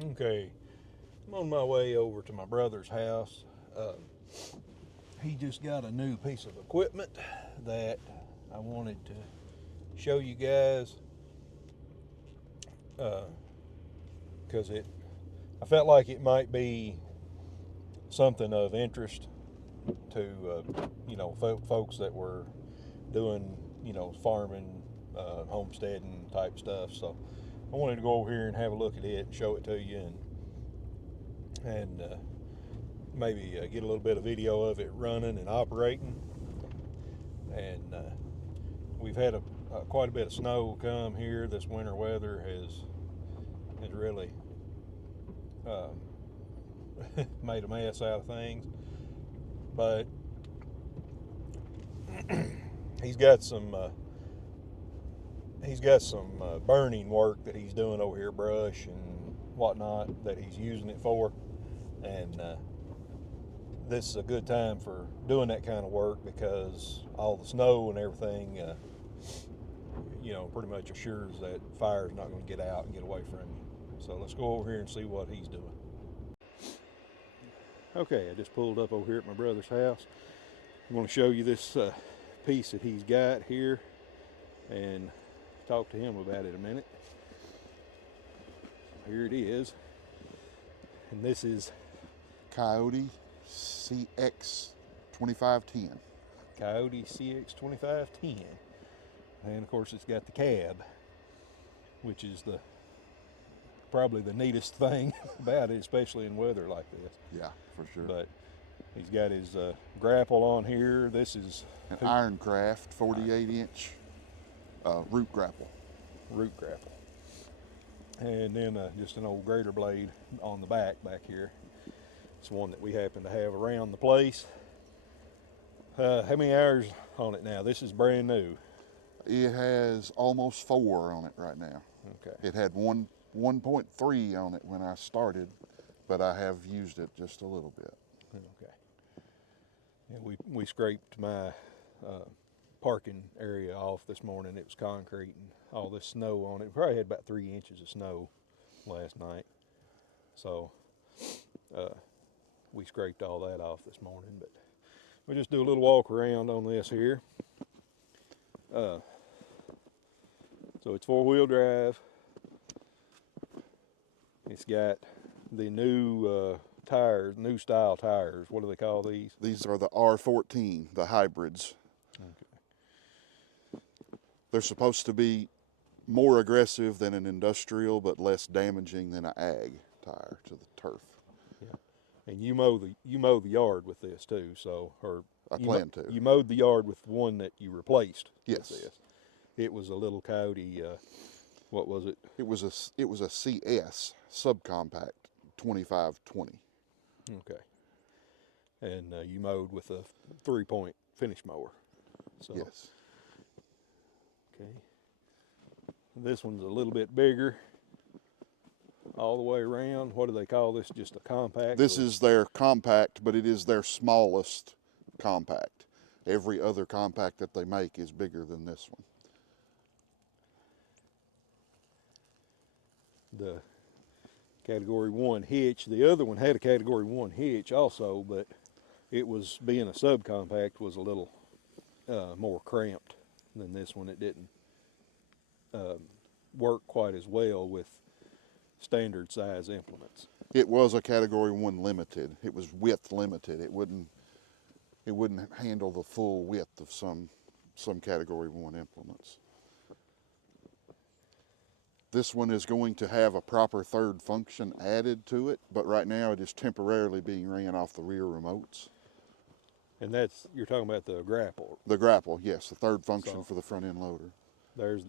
Okay, I'm on my way over to my brother's house. He just got a new piece of equipment that I wanted to show you guys because I felt like it might be something of interest to folks that were doing farming, homesteading type stuff. So I wanted to go over here and have a look at it and show it to you, and maybe get a little bit of video of it running and operating. And we've had quite a bit of snow come here. This winter weather has really made a mess out of things. But he's got some burning work that he's doing over here, brush and whatnot that he's using it for, and this is a good time for doing that kind of work because all the snow and everything, pretty much assures that fire's not going to get out and get away from you. So let's go over here and see what he's doing. Okay, I just pulled up over here at my brother's house. I'm going to show you this piece that he's got here and talk to him about it a minute. Here it is, and this is KIOTI CX 2510. KIOTI CX 2510, and of course it's got the cab, which is probably the neatest thing about it, especially in weather like this. Yeah, for sure. But he's got his grapple on here. This is an Ironcraft 48-inch root grapple. Root grapple. And then just an old grater blade on the back here. It's one that we happen to have around the place. How many hours on it now? This is brand new. It has almost 4 on it right now. Okay. It had 1.3 on it when I started, but I have used it just a little bit. Okay. Yeah, we scraped my parking area off this morning. It was concrete and all this snow on it. We probably had about 3 inches of snow last night. So we scraped all that off this morning, but we'll just do a little walk around on this here. So it's 4-wheel drive. It's got the new tires, new style tires. What do they call these? These are the R14, the hybrids. Okay. They're supposed to be more aggressive than an industrial, but less damaging than an ag tire to the turf. Yeah. And you mow the yard with this too, so I plan to. You mowed the yard with the one that you replaced. Yes. With this. It was a little KIOTI. What was it? It was a CS subcompact 2520. Okay. And you mowed with a 3-point finish mower. So, yes. Okay. This one's a little bit bigger. All the way around. What do they call this? Just a compact? This is their compact, but it is their smallest compact. Every other compact that they make is bigger than this one. The Category 1 hitch. The other one had a Category 1 hitch also, but it was, being a subcompact, was a little more cramped than this one. It didn't work quite as well with standard size implements. It was a Category 1 limited. It was width limited. It wouldn't handle the full width of some Category 1 implements. This one is going to have a proper third function added to it, but right now it is temporarily being ran off the rear remotes. And you're talking about the grapple. The grapple, yes, the third function for the front end loader. There's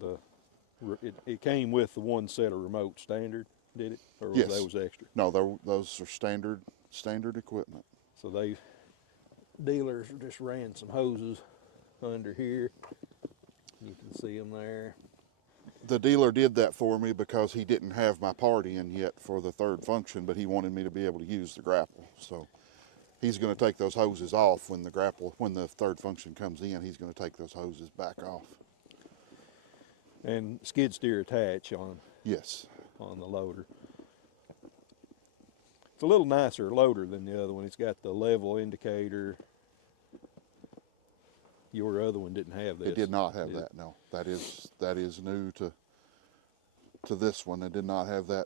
it came with the one set of remote standard, did it? Or was yes. those extra? No, those are standard equipment. So dealers just ran some hoses under here. You can see them there. The dealer did that for me because he didn't have my part in yet for the third function, but he wanted me to be able to use the grapple. So he's going to take those hoses off when the third function comes in. He's going to take those hoses back off. And skid steer attach on. Yes. On the loader. It's a little nicer loader than the other one. It's got the level indicator. Your other one didn't have this. It did not have that. No, that is new to this one. It did not have that.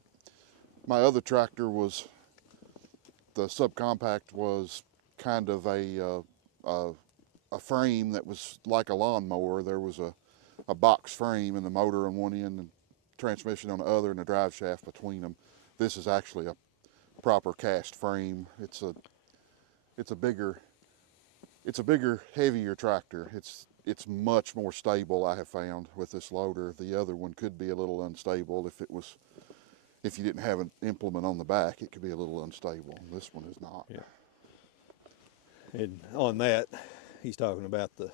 My other tractor was, the subcompact was kind of a frame that was like a lawnmower. There was a box frame and the motor on one end and transmission on the other and a drive shaft between them. This is actually a proper cast frame. It's a bigger, heavier tractor. It's much more stable, I have found, with this loader. The other one could be a little unstable if you didn't have an implement on the back. It could be a little unstable. This one is not. Yeah. And on that, he's talking about the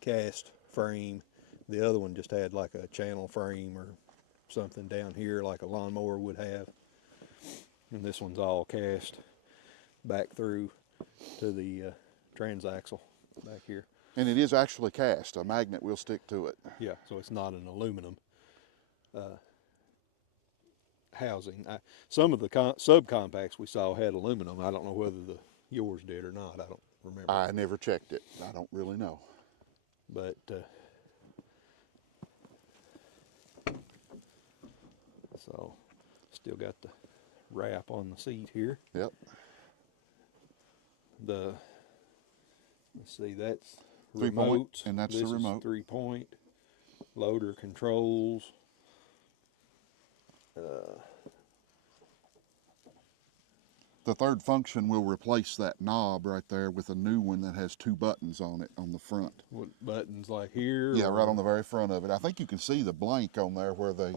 cast frame. The other one just had like a channel frame or something down here like a lawnmower would have. And this one's all cast back through to the transaxle back here. And it is actually cast. A magnet will stick to it. Yeah, so it's not an aluminum housing. Some of the subcompacts we saw had aluminum. I don't know whether yours did or not. I don't remember. I never checked it. I don't really know. But so still got the wrap on the seat here. Yep. Let's see, that's 3-point, and that's this the remote. Is 3-point. Loader controls. The third function will replace that knob right there with a new one that has 2 buttons on it on the front. What buttons, like here? Yeah, right on the very front of it. I think you can see the blank on there where they...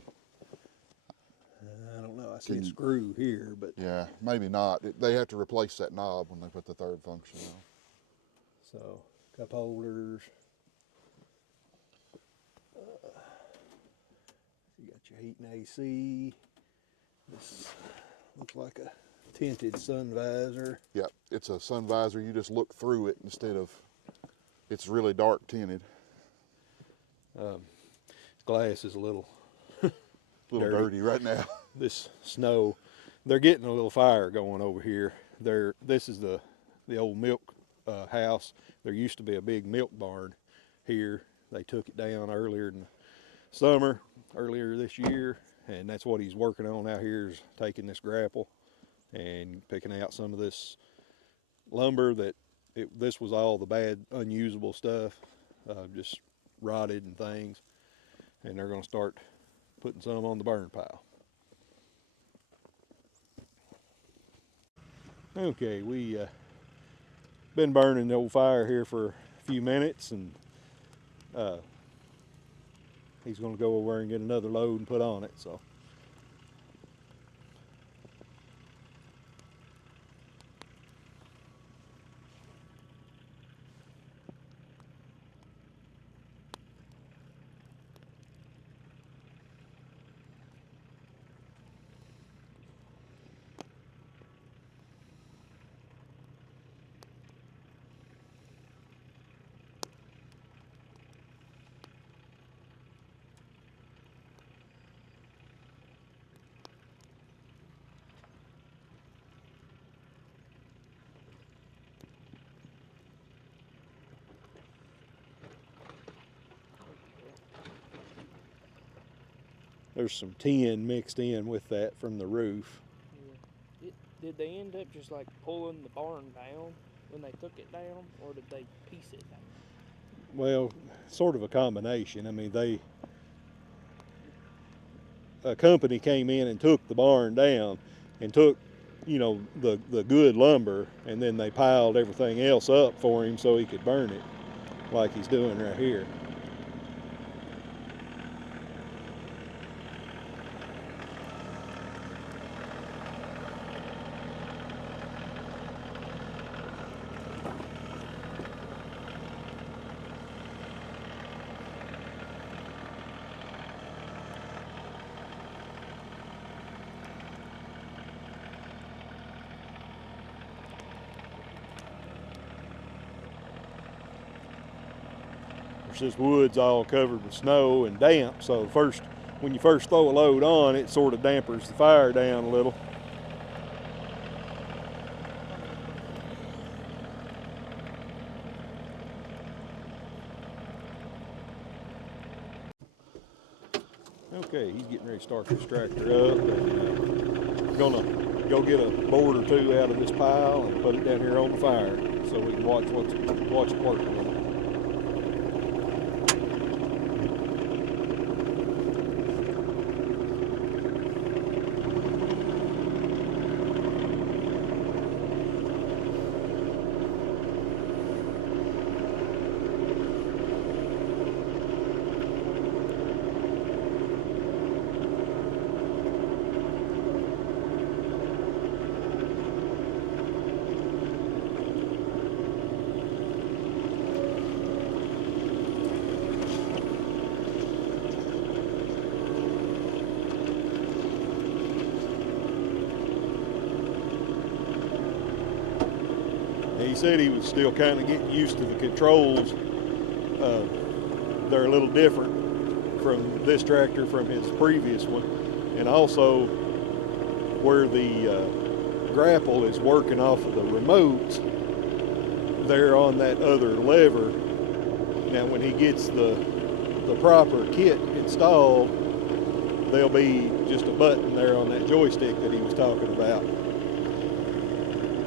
I don't know. I see a screw here, but... Yeah, maybe not. They have to replace that knob when they put the third function on. So, cup holders. You got your heat and AC. This looks like a tinted sun visor. Yep, it's a sun visor. You just look through it instead of... It's really dark tinted. Glass is a little... dirty right now. This snow, they're getting a little fire going over here. This is the old milk house. There used to be a big milk barn here. They took it down earlier this year, and that's what he's working on out here, is taking this grapple and picking out some of this lumber this was all the bad, unusable stuff, just rotted and things, and they're going to start putting some on the burn pile. Okay, we been burning the old fire here for a few minutes, and he's going to go over and get another load and put on it. So there's some tin mixed in with that from the roof. Yeah. Did they end up just like pulling the barn down when they took it down, or did they piece it down? Well, sort of a combination. I mean, a company came in and took the barn down and took, the good lumber, and then they piled everything else up for him so he could burn it, like he's doing right here. This wood's all covered with snow and damp, so when you first throw a load on, it sort of dampers the fire down a little. Okay, he's getting ready to start this tractor up, and gonna go get a board or two out of this pile and put it down here on the fire so we can watch it working on it. He said he was still kind of getting used to the controls. They're a little different from this tractor from his previous one, and also where the grapple is working off of the remotes, they're on that other lever. Now when he gets the proper kit installed, there'll be just a button there on that joystick that he was talking about,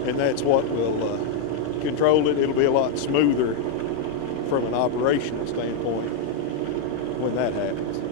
and that's what will control it. It'll be a lot smoother from an operational standpoint when that happens.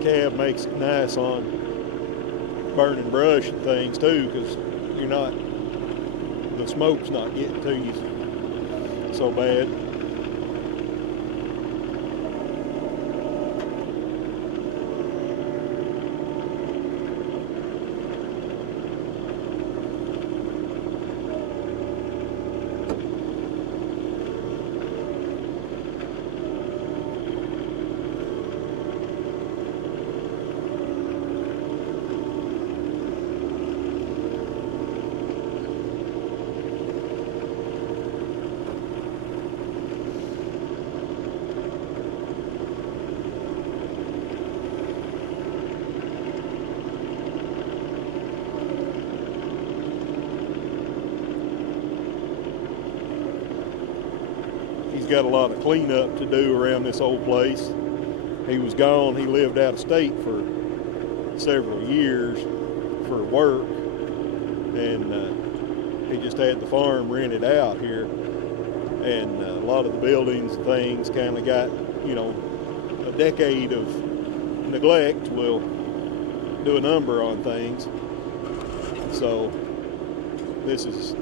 Cab makes it nice on burning brush and things too, because the smoke's not getting to you so bad. He's got a lot of cleanup to do around this old place. He was gone. He lived out of state for several years for work, and he just had the farm rented out here, and a lot of the buildings and things kind of got, a decade of neglect will do a number on things. So this is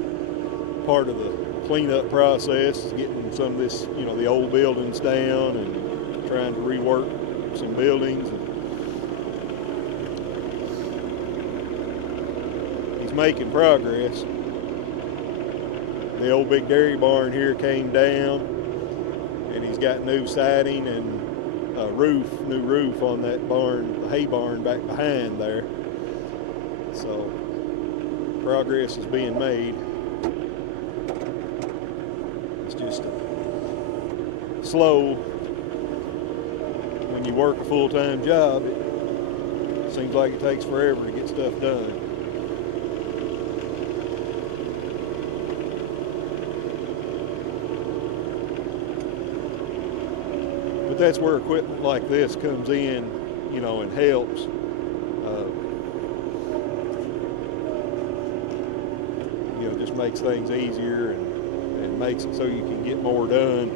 part of the cleanup process, getting some of this, the old buildings down and trying to rework some buildings. And he's making progress. The old big dairy barn here came down, and he's got new siding and a new roof on that barn, the hay barn back behind there. So progress is being made. It's just slow. When you work a full-time job, it seems like it takes forever to get stuff done. But that's where equipment like this comes in, you know, and helps. You know, just makes things easier and makes it so you can get more done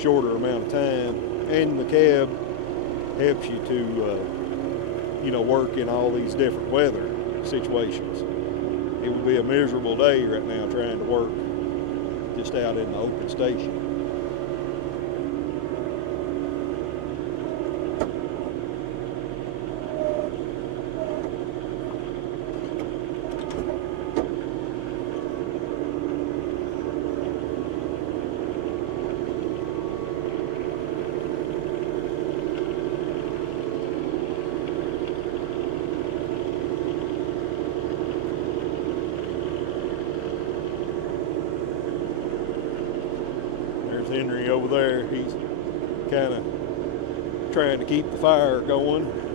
shorter amount of time. And the cab helps you to, you know, work in all these different weather situations. It would be a miserable day right now trying to work just out in the open station. Henry over there, he's kind of trying to keep the fire going.